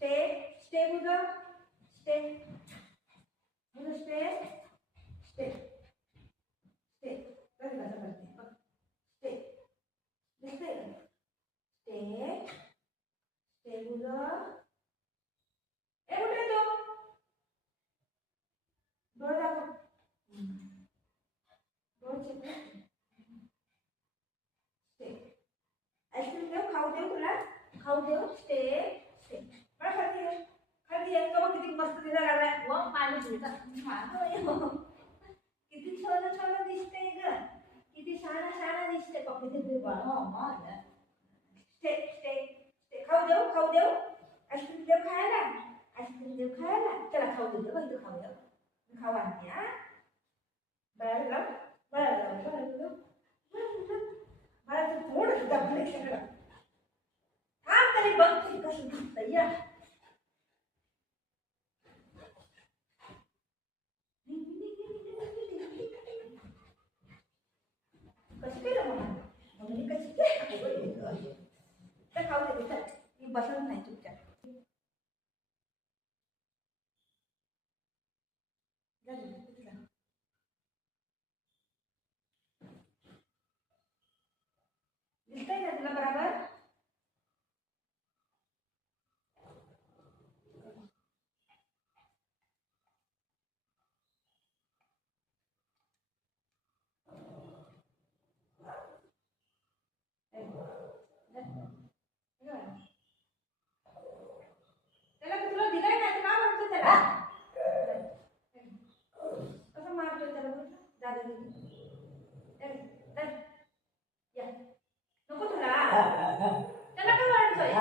stay stay मुलं stay मुलं stay stay stay कसं कसं करते बघ स्टे दिसतंय का स्टे स्टे मुलं ए कुठे तो डोळे दाखव डोळे चेक स्टे आईस्क्रीम देऊ खाऊ देऊ तुला खाऊ देऊ स्टे स्टे मला खाती आहे तो किती मस्त दिसायला लागलाय व पाणी पिता किती छान छान दिसते ग किती छान छान दिसते पप्पी ते स्टे स्टे स्टे खाऊ देऊ आईस्क्रीम देऊ खायला आईस्क्रीम देऊ खायला चला खाऊ देऊ बघ खाऊ देऊ खाऊ आणते हा बळाला बळाला मला तर थोडं दबले सगळं थांब तरी बघ कशी दिसतं या कशी केलं मम्मी कशी केलं तर खाऊ दे चल मी बसत नाही चुपचाप दिसतंय ना तुला बरोबर त्याला तुला दिलाय ना का म्हणतो त्याला कसं मारतोय त्याला दादा या नको तुला त्याला काय वाढतोय